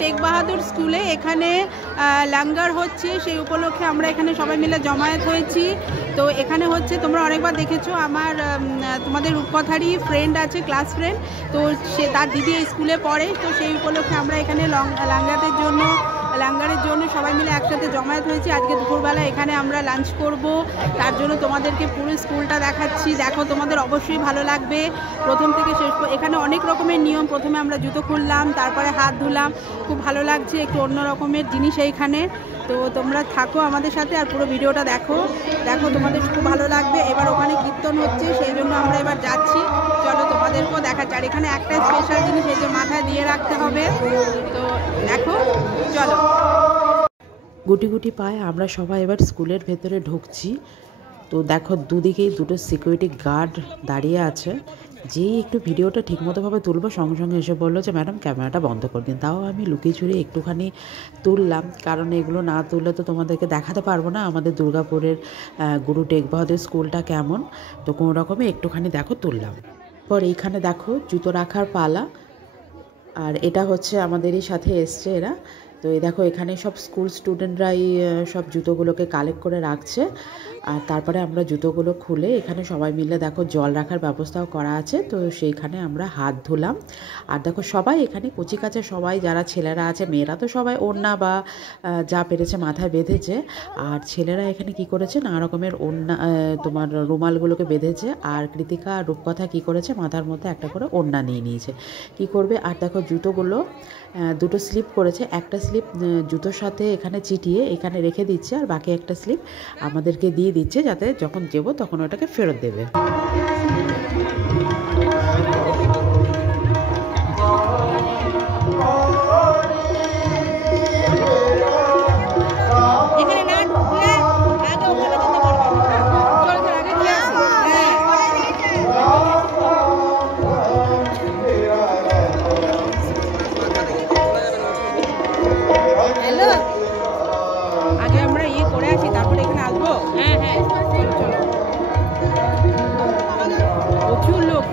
Take বাহাদুর স্কুলে। এখানে লাঙ্গার হচ্ছে, সেই উপলক্ষে আমরা এখানে সবাই মিলে জমায়েত হয়েছি। তো এখানে হচ্ছে, তোমরা অনেকবার দেখেছো, আমার তোমাদের রূপকথারই ফ্রেন্ড আছে, ক্লাস ফ্রেন্ড, তো সে তার দিদি এই স্কুলে পড়ে। তো সেই উপলক্ষে আমরা এখানে লাঙ্গারের জন্য সবাই মিলে একসাথে জমায়েত হয়েছি। আজকে দুপুরবেলা এখানে আমরা লাঞ্চ করব, তার জন্য তোমাদেরকে পুরো স্কুলটা দেখাচ্ছি। দেখো, তোমাদের অবশ্যই ভালো লাগবে প্রথম থেকে শেষ। এখানে অনেক রকমের নিয়ম। প্রথমে আমরা জুতো খুললাম, তারপরে হাত ধুলাম, খুব ভালো লাগছে, একটু অন্য রকমের জিনিস এইখানে। তো তোমরা থাকো আমাদের সাথে আর পুরো ভিডিওটা দেখো, তোমাদের খুব ভালো লাগবে। এবার ওখানে কীর্তন হচ্ছে, সেই জন্য আমরা এবার যাচ্ছি। চলো তোমাদেরকেও দেখাচ্ছি। আর এখানে একটা স্পেশাল জিনিস এই যে মাথায় দিয়ে রাখতে হবে, তো দেখো, চলো। গুটি গুটি পায়ে আমরা সবাই এবার স্কুলের ভেতরে ঢুকছি। তো দেখো, দুদিকেই দুটো সিকিউরিটি গার্ড দাঁড়িয়ে আছে। যেই একটু ভিডিওটা ঠিকমতোভাবে তুলবো, সঙ্গে সঙ্গে এসে বললো যে ম্যাডাম ক্যামেরাটা বন্ধ করে দিন। তাও আমি লুকিয়ে চুরি একটুখানি তুললাম, কারণ এগুলো না তুললে তো তোমাদেরকে দেখাতে পারবো না আমাদের দুর্গাপুরের গুরু টেক বাহাদুর স্কুলটা কেমন। তো কোনো রকমে একটুখানি দেখো তুললাম। পর এইখানে দেখো জুতো রাখার পালা, আর এটা হচ্ছে আমাদেরই সাথে এসছে এরা। তো এই দেখো, এখানে সব স্কুল স্টুডেন্টরাই সব জুতোগুলোকে কালেক্ট করে রাখছে। আর তারপরে আমরা জুতোগুলো খুলে এখানে সবাই মিলে দেখো জল রাখার ব্যবস্থাও করা আছে। তো সেইখানে আমরা হাত ধুলাম। আর দেখো, সবাই এখানে কচি কাছে সবাই যারা ছেলেরা আছে, মেয়েরা তো সবাই ওড়না বা যা পেরেছে মাথায় বেঁধেছে। আর ছেলেরা এখানে কি করেছে, নানা রকমের ওড়না, তোমার রুমালগুলোকে বেঁধেছে। আর কৃতিকা আর রূপকথা কি করেছে, মাথার মধ্যে একটা করে ওড়না নিয়ে নিয়েছে, কি করবে। আর দেখো, জুতোগুলো দুটো স্লিপ করেছে, একটা স্লিপ জুতোর সাথে এখানে চিটিয়ে এখানে রেখে দিচ্ছে, আর বাকি একটা স্লিপ আমাদেরকে দিয়ে দিচ্ছে, যাতে যখন যাবো তখন ওটাকে ফেরত দেবে।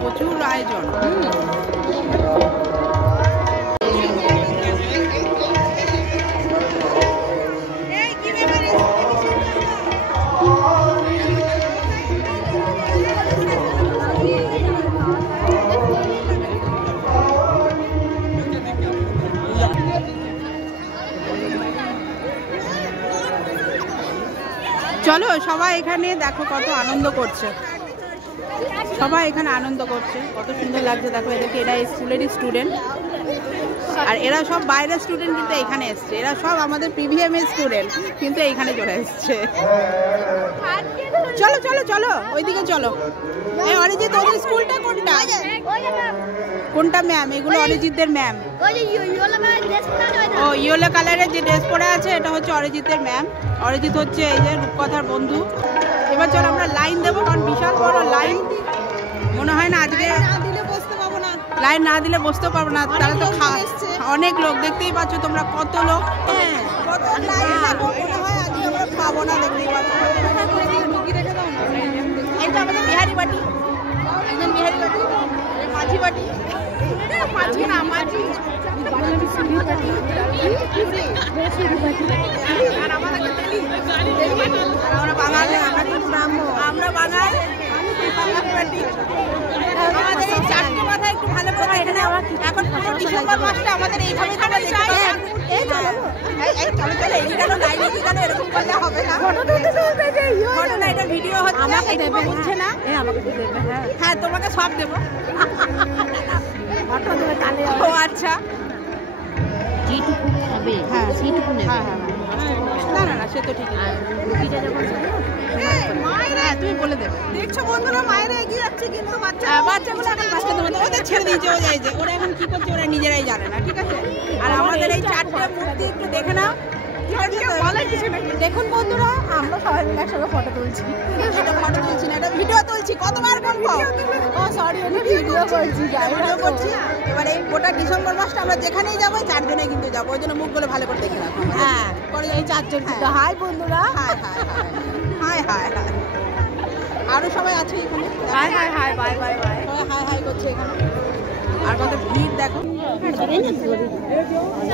প্রচুর আয়োজন। চলো, সবাই এখানে দেখো কত আনন্দ করছে, সবাই এখানে আনন্দ করছে, কত সুন্দর লাগছে। দেখো এদেরকে, এরা স্কুলেরই স্টুডেন্ট, আর এরা সব বাইরের স্টুডেন্ট, কিন্তু এখানে এসছে। এরা সব আমাদের পিভিএম এর স্টুডেন্ট, কিন্তু এইখানে চলে এসছে। চলো চলো চলো, ওইদিকে চলো। এই অরিজিৎ, ওদের স্কুলটা কোনটা? কোনটা ম্যাম? এগুলো অরিজিৎদের ম্যাম। ও, ইয়েলো কালারের যে ড্রেস পরে আছে, এটা হচ্ছে অরিজিতের ম্যাম। অরিজিৎ হচ্ছে এই যে রূপকথার বন্ধু। এবার চলো আমরা লাইন দেবো, কারণ বিশাল বড় লাইন। মনে হয় না আজকে লাইন না দিলে বসতেও পারবো না, তাহলে তো অনেক লোক, দেখতেই পাচ্ছ তোমরা কত লোক, কত লাইন। মনে হয় আজকে আমরা খাবো না, দেখতেই পাচ্ছ। এটা আমাদের বিহারি বাটি, একদম বিহারি বাটি, মাঝি বাটি, মাঝি না মাঝি, আর আমাদের আমরা বাঙালি, আমরা বাঙালি। আমাদের এই চারটে মাথা একটু ভালো করে এখানে এখন পুরো ডিসেম্বর মাসটা আমাদের এইভাবে চলো চলো, এই কেন লাইনে কি কেন এরকম করলে হবে না? ঘটনা, এটা ভিডিও হচ্ছে, আমাকে দেবে, বুঝছে না? হ্যাঁ, তোমাকে সব দেবো। ও আচ্ছা, যেটুকু হবে, হ্যাঁ সেইটুকু নেবে। না না না, সে তো ঠিক আছে। তুমি বলে দেবে। দেখছো বন্ধুরা, মায়েরা এগিয়ে যাচ্ছে, কিন্তু বাচ্চাগুলো এখন বাচ্চা ওদের ছেড়ে দিয়েছে। ও যাই যে ওরা এখন কি করছে ওরা নিজেরাই জানে না, ঠিক আছে? আর আমাদের এই চারটে মূর্তি একটু দেখে নাও। দেখুন বন্ধুরা, আমরা সবাই মিলে একসঙ্গে ফটো তুলছি। ফটো তুলছি না, এটা ভিডিও তুলছি। কতবার বলবো? ও সরি, ভিডিও করছি। এবার এই গোটা ডিসেম্বর মাসটা আমরা যেখানেই যাবো, চারজনে কিন্তু যাবো, ওই জন্য মুখগুলো ভালো করে দেখে রাখবো। হ্যাঁ, করে এই চারজন। হাই বন্ধুরা, high high high high high. আরো সবাই আছে এখানে, high high high, bye bye bye, high high করছে এখানে। আর কত ভিড় দেখো,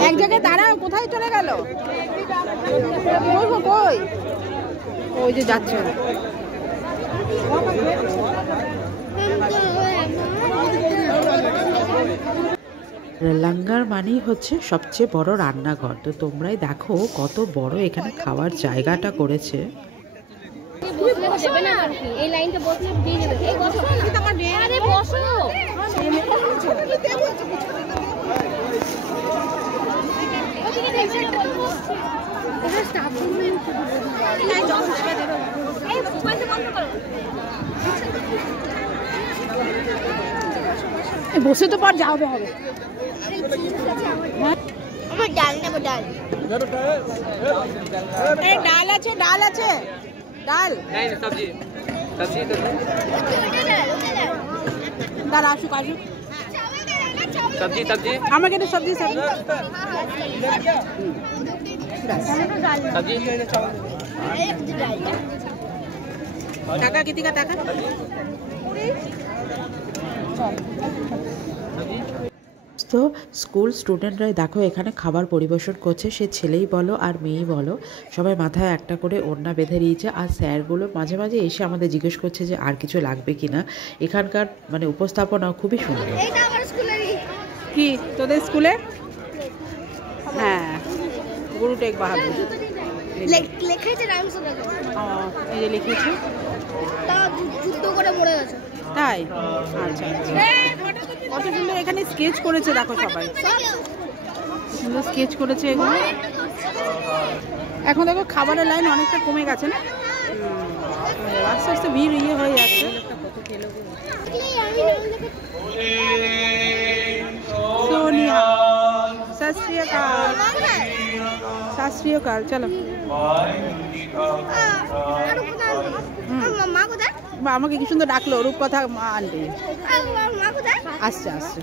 এক জায়গায় কোথায় চলে গেল? কই? ওই যে যাচ্ছে। লাঙ্গার মানেই হচ্ছে সবচেয়ে বড় রান্নাঘর। তো তোমরাই দেখো কত বড় এখানে খাওয়ার জায়গাটা করেছে। এই লাইনটা বসলে দিয়ে যাবে। এই বসো না, আমার মেয়ে। আরে বসো। এটা স্টাফ রুম। এই জল ছেড়ে দেব। এই মোবাইলটা বন্ধ করো। বসে তো পর যাওয়া হবে। আমার ডাল নেব, ডাল। এই ডাল আছে, ডাল আছে, ডাল। नहीं सब्जी सब्जी तो ডাল আসুক আসুক। सब्जी सब्जी আমাকে একটু সবজি সবজি। सब्जी টাকা কিতি কা টাকা? তো স্কুল স্টুডেন্টরাই দেখো এখানে খাবার পরিবেশন করছে। সে ছেলেই বলো আর মেয়েই বলো, সবাই মাথায় একটা করে ওড়না বেঁধে নিয়েছে। আর স্যারগুলো মাঝে মাঝে এসে আমাদের জিজ্ঞেস করছে যে আর কিছু লাগবে কিনা। এখানকার মানে উপস্থাপনা খুবই সুন্দর। এইটা আমার স্কুলেরই। কি তোদের স্কুলে? হ্যাঁ, গুরু টেক বাহাদুর। লেখা আছে নাম শুনে। এই যে লিখেছে। তা যুদ্ধ করে মরে গেছে। তাই? আচ্ছা আচ্ছা। কত সুন্দর এখানে স্কেচ করেছে দেখো সবাই। সুন্দর স্কেচ করেছে এগুলো। এখন দেখো খাবারের লাইন অনেকটা কমে গেছে না? আস্তে আস্তে ভিড় হয়ে যাচ্ছে। সোনিয়া সত শ্রী আকাল। সত শ্রী আকাল। চলো মা কোথায়? আমাকে কি সুন্দর ডাকলো রূপকথা আন্টি। মা কোথায়? আসছে আসছে।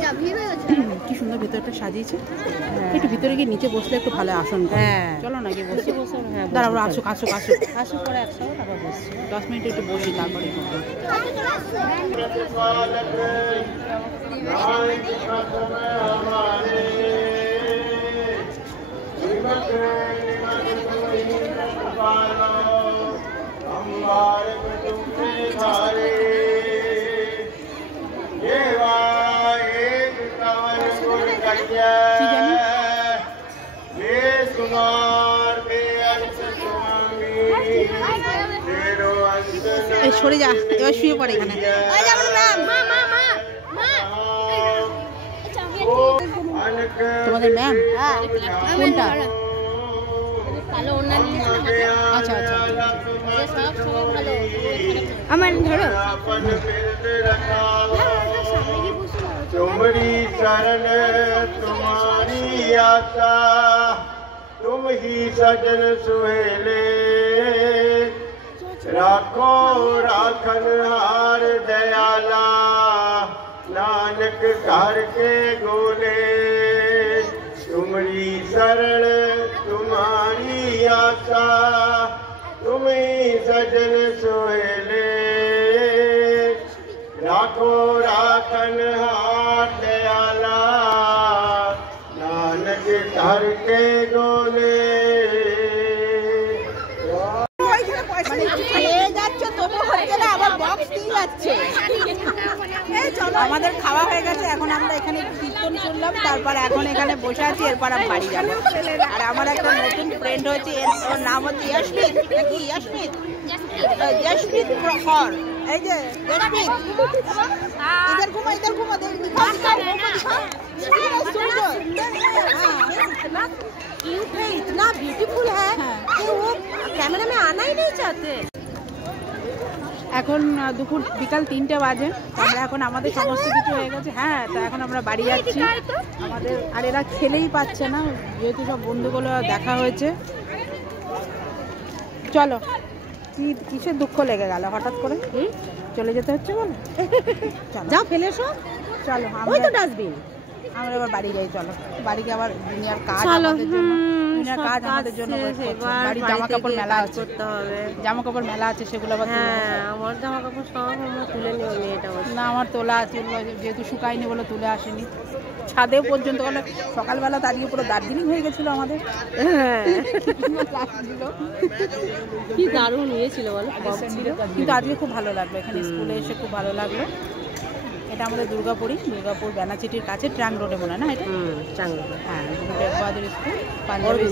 যা ভিড় হয়ে গেছে। কি সুন্দর ভেতরটা সাজিয়েছে। একটু ভিতরে গিয়ে নিচে বসলে একটু ভালো আসন। হ্যাঁ চলো না গিয়ে বসে বসে। দাঁড়াও আসুক আসুক আসুক আসুক পরে একসাথে তারপর বসছি। 10 মিনিট একটু বসি তারপরে। কি জানি? এই সরে যা, এবার শুয়ে পড়ে এখানে। ওই যে আমার ম্যাম। মা মা মা মা। তোমাদের ম্যাম? হ্যাঁ কোনটা? কালো ওড়না নিয়েছে না মাথায়। আচ্ছা আচ্ছা। যে সব সময় ভালো। আমার ধরো। সামনে গিয়ে বসো। तुम्हारी शरण तुम्हारी आशा तुम ही सजन सुहेले राखो राखन हार दयाला नानक घर के गोले तुम्हारी शरण तुम्हारी आशा तुम ही सजन सुहेले राखो राखन हार दयाला नानक घर के गोले। আমাদের খাওয়া হয়ে গেছে, এখন আমরা এখানে কীর্তন শুনলাম, তারপর এখন এখানে বসে আছি, এরপর আমি বাড়ি যাবো। আর আমার একটা নতুন ফ্রেন্ড হচ্ছে, ওর নাম হচ্ছে ইয়াসমিন। নাকি ইয়াসমিন? ইয়াসমিন প্রখর। এই যে ইয়াসমিন, ইধার ঘুমা ইধার ঘুমা। क्यूट है, इतना ब्यूटीफुल है कि वो कैमरा में आना ही नहीं चाहते। এখন দুপুর বিকাল 3টে বাজে। আমরা এখন আমাদের সমস্ত কিছু হয়ে গেছে। হ্যাঁ, তো এখন আমরা বাড়ি যাচ্ছি আমাদের। আর এরা খেলেই পাচ্ছে না, যেহেতু সব বন্ধুগুলো দেখা হয়েছে। চলো, কিসের দুঃখ লেগে গেল হঠাৎ করে? চলে যেতে হচ্ছে বলে? যাও ফেলে এসো। চলো, ওই তো ডাস্টবিন। আমরা এবার বাড়ি যাই। চলো বাড়ি গিয়ে আবার দুনিয়ার কাজ। চলো। আমাদের জন্য। সারাদিনের কাজ আমাদের জন্য বাড়ির জামা কাপড় মেলা আছে, জামা কাপড় মেলা আছে, সেগুলো আবার আমার জামা কাপড় সব আমরা তুলে নেব এটা না আমার তোলা তুলবো, যেহেতু শুকায়নি বলে তুলে আসেনি। ছাদে পর্যন্ত বলে সকালবেলা দাঁড়িয়ে পুরো দার্জিলিং হয়ে গেছিল আমাদের। কি দারুণ হয়েছিল বলো, কিন্তু আজকে খুব ভালো লাগলো, এখানে স্কুলে এসে খুব ভালো লাগলো। এটা আমাদের দুর্গাপুর বেনাচিটির কাছে ট্রাং রোডে মনে হয় না এটা? হ্যাঁ, বাহাদুর স্কুল, পাঞ্জাবি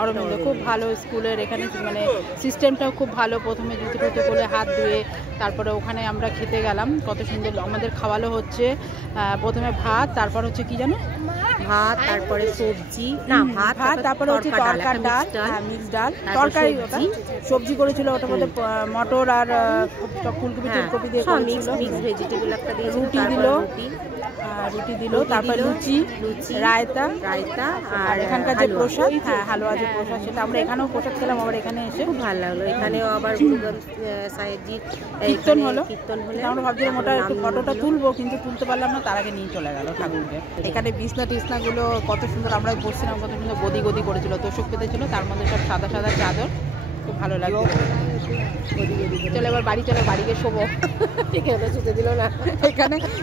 অরবিন্দ, খুব ভালো স্কুলের এখানে মানে সিস্টেমটাও খুব ভালো। প্রথমে জুতো টুতো করে হাত ধুয়ে তারপরে ওখানে আমরা খেতে গেলাম, কত সুন্দর আমাদের খাওয়ালো হচ্ছে। প্রথমে ভাত, তারপর হচ্ছে কি জানো, ভাত, তারপরে সবজি, না ভাত, তারপরে হচ্ছে তরকার ডাল, মিক্স ডাল, তরকারি, ওটা সবজি করেছিল, ওটার মধ্যে মটর আর ফুলকপি টেলকপি দিয়ে করেছিল, মিক্স ভেজিটেবল একটা দিয়ে রুটি দিল, তারপর লুচি, রায়তা, আর এখানকার যে প্রসাদ, হ্যাঁ হালুয়া যে প্রসাদ, সেটা আমরা এখানেও প্রসাদ খেলাম। আবার এখানে এসে খুব ভালো লাগলো। এখানেও আবার সাহেবজি কীর্তন হলো। আমরা ভাবছিলাম ওটা একটু ফটোটা তুলবো, কিন্তু তুলতে পারলাম না, তার আগে নিয়ে চলে গেল ঠাকুরকে। এখানে বিছনা টিছনাগুলো কত সুন্দর, আমরা বসছিলাম, কত সুন্দর গদি করেছিল, তোষক পেতেছিল, তার মধ্যে সব সাদা সাদা চাদর, খুব ভালো লাগলো। চলো এবার বাড়ি চলো, বাড়ি গিয়ে শোবো। এখানে শুতে দিল না,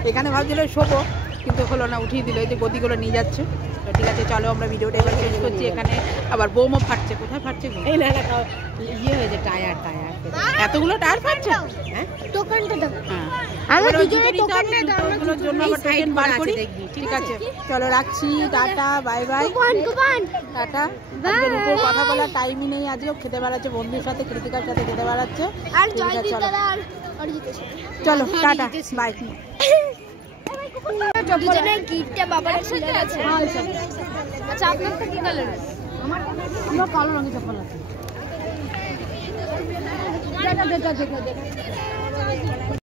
এখানে ভাবছিল শোবো, কিন্তু হলো না, উঠিয়ে দিল। এই যে গদিগুলো নিয়ে যাচ্ছে। তো ঠিক আছে, চলো আমরা ভিডিওটা এবার শেষ করছি। এখানে আবার বোমও ফাটছে, কোথায় ফাটছে? ইয়ে হয়েছে টায়ার, এতগুলো টায়ার ফাটছে। হ্যাঁ দোকানটা দেখো, হ্যাঁ আমরা দুজনে দোকানটা ওগুলোর জন্য আবার টোকেন বার করি। ঠিক আছে, চলো রাখছি, টাটা, বাই বাই, টাটা। আজকের উপর কথা বলার টাইমই নেই, আজকে খেতে বেড়াচ্ছে বন্ধুর সাথে, কৃতিকার সাথে খেতে বেড়াচ্ছে। চলো টাটা, বাই। দুজনের গিফটটা বাবার খুলে গেছে। আচ্ছা আপনারটা কি কালার? আমার কালো রঙের চপ্পল আছে। দেখা